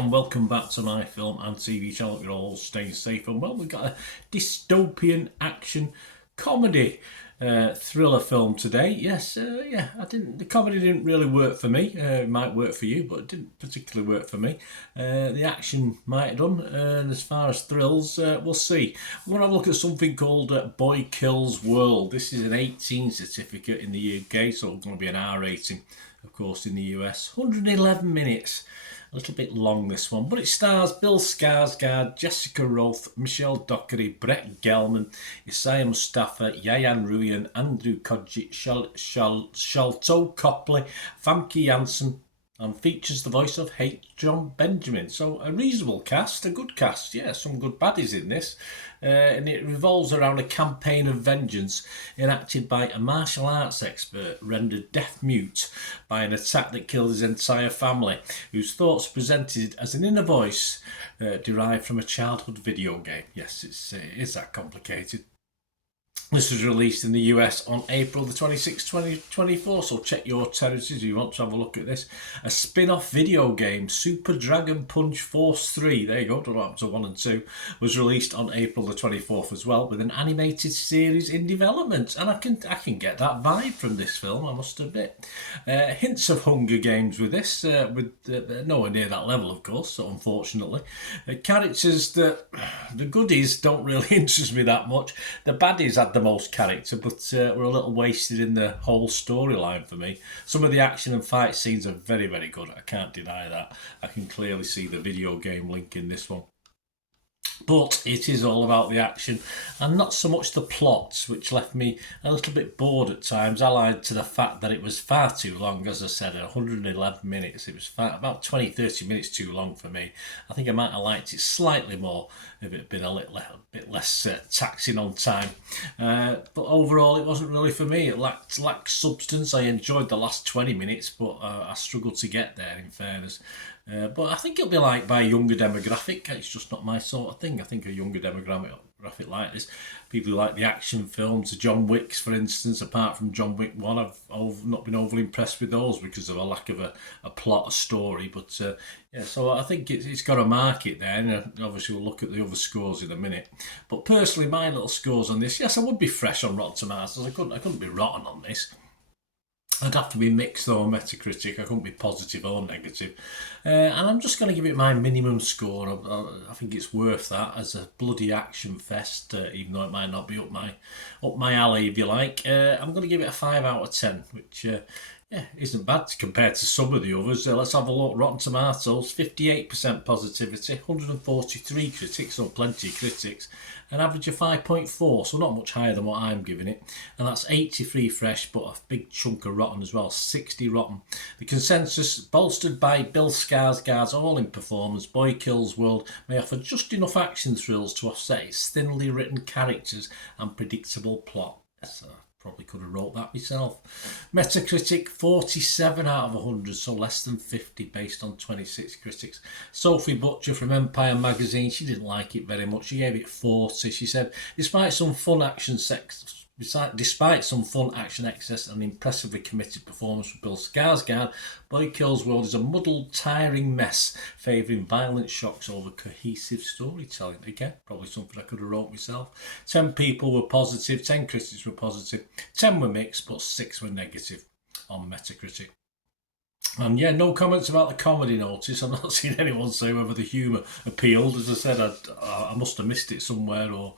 and welcome back to my film and TV channel. You're all staying safe and well. We've got a dystopian action comedy thriller film today. Yes, the comedy didn't really work for me. It might work for you, but it didn't particularly work for me. The action might have done, and as far as thrills, we'll see. We're going to have a look at something called Boy Kills World. This is an 18 certificate in the UK, so it's going to be an R rating, of course, in the US. 111 minutes. A little bit long, this one, but it stars Bill Skarsgård, Jessica Rothe, Michelle Dockery, Brett Gelman, Isaiah Mustafa, Yayan Ruyan, Andrew Kodjic, Shalto Copley, Famke Janssen, and features the voice of H. John Benjamin. So a reasonable cast, a good cast, yeah, some good baddies in this. And it revolves around a campaign of vengeance enacted by a martial arts expert rendered deaf-mute by an attack that killed his entire family, whose thoughts presented as an inner voice derived from a childhood video game. Yes, it is that complicated. This was released in the US on April the 26th, 2024, so check your territories if you want to have a look at this. A spin-off video game, Super Dragon Punch Force 3, there you go, don't know what happened to 1 and 2, was released on April the 24th as well, with an animated series in development. And I can get that vibe from this film, I must admit. Hints of Hunger Games with this, with nowhere near that level, of course, so unfortunately. Characters that, the goodies don't really interest me that much. The baddies had the most character, but were a little wasted in the whole storyline for me. Some of the action and fight scenes are very, very good. I can't deny that. I can clearly see the video game link in this one. But it is all about the action and not so much the plots, which left me a little bit bored at times, allied to the fact that it was far too long. As I said, 111 minutes. It was about 20-30 minutes too long for me. I think I might have liked it slightly more if it had been a little bit less taxing on time. But overall, it wasn't really for me. It lacked substance. I enjoyed the last 20 minutes, but I struggled to get there, in fairness. But I think it'll be liked by a younger demographic. It's just not my sort of thing. I think a younger demographic like this, people who like the action films, the John Wicks, for instance, apart from John Wick 1, I've not been overly impressed with those because of a lack of a plot, a story. But so I think it's got a market there, and obviously we'll look at the other scores in a minute. But personally, my little scores on this, yes, I would be fresh on Rotten Tomatoes. I couldn't be rotten on this. I'd have to be mixed though on Metacritic. I couldn't be positive or negative. And I'm just going to give it my minimum score. I think it's worth that as a bloody action fest, even though it might not be up my alley, if you like. I'm going to give it a 5 out of 10, which isn't bad compared to some of the others. Let's have a look. Rotten Tomatoes, 58% positivity, 143 critics, so plenty of critics, an average of 5.4, so not much higher than what I'm giving it. And that's 83 fresh, but a big chunk of rotten as well, 60 rotten. The consensus, bolstered by Bill Skarsgård's all-in performance, Boy Kills World may offer just enough action thrills to offset its thinly written characters and predictable plot. Yes, probably could have wrote that myself. Metacritic, 47 out of 100, so less than 50 based on 26 critics. Sophie Butcher from Empire magazine, she didn't like it very much. She gave it 40. She said, despite some fun action excess and impressively committed performance from Bill Skarsgård, Boy Kills World is a muddled, tiring mess, favouring violent shocks over cohesive storytelling. Again, probably something I could have wrote myself. 10 people were positive, 10 critics were positive, 10 were mixed, but 6 were negative on Metacritic. And yeah, no comments about the comedy notice. I've not seen anyone say whether the humour appealed. As I said, I must have missed it somewhere or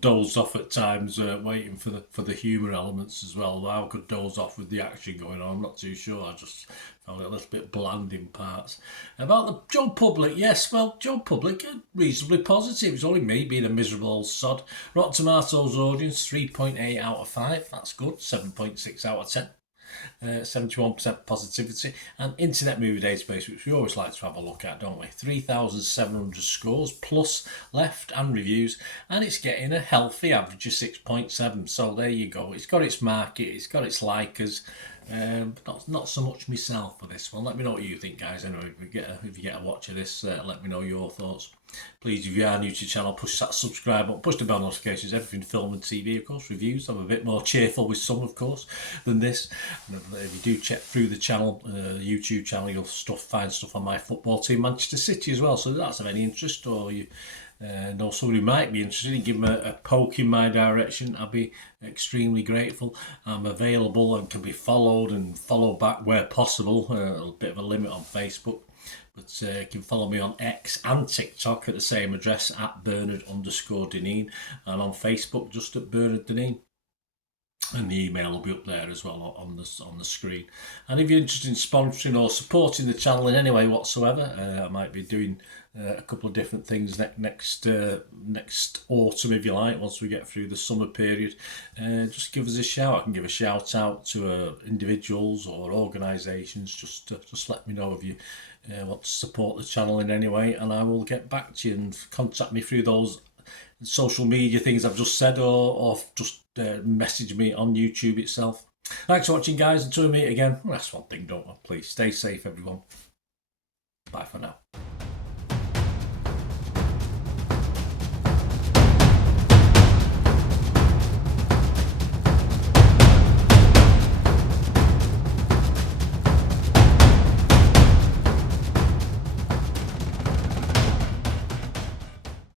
dozed off at times waiting for the humour elements as well. I could doze off with the action going on. I'm not too sure. I just found it a little bit bland in parts. About the Joe Public, yes, well, Joe Public, reasonably positive. It's only me being a miserable old sod. Rotten Tomatoes audience, 3.8 out of 5. That's good. 7.6 out of 10. 71% positivity, and Internet Movie Database, which we always like to have a look at, don't we? 3,700 scores plus left and reviews, and it's getting a healthy average of 6.7. So there you go. It's got its market, it's got its likers. Not so much myself for this one. Let me know what you think, guys. Anyway, if you get a watch of this, let me know your thoughts. Please, if you are new to the channel, push that subscribe button, push the bell notifications, everything film and TV, of course, reviews. I'm a bit more cheerful with some, of course, than this. And if you do check through the channel, YouTube channel, you'll find stuff on my football team, Manchester City, as well. So if that's of any interest, or you know somebody who might be interested in giving a poke in my direction, I'll be extremely grateful. I'm available and can be followed and followed back where possible. A bit of a limit on Facebook. But you can follow me on X and TikTok at the same address, at Bernard_Deneen, and on Facebook just at Bernard Deneen. And the email will be up there as well on the screen. And if you're interested in sponsoring or supporting the channel in any way whatsoever, I might be doing a couple of different things next autumn, if you like, once we get through the summer period. Just give us a shout. I can give a shout out to individuals or organisations. Just let me know if you want to support the channel in any way, and I will get back to you, and contact me through those social media things I've just said, or just message me on YouTube itself. Thanks for watching, guys. Until we meet again, that's one thing, don't I? Please stay safe, everyone. Bye for now.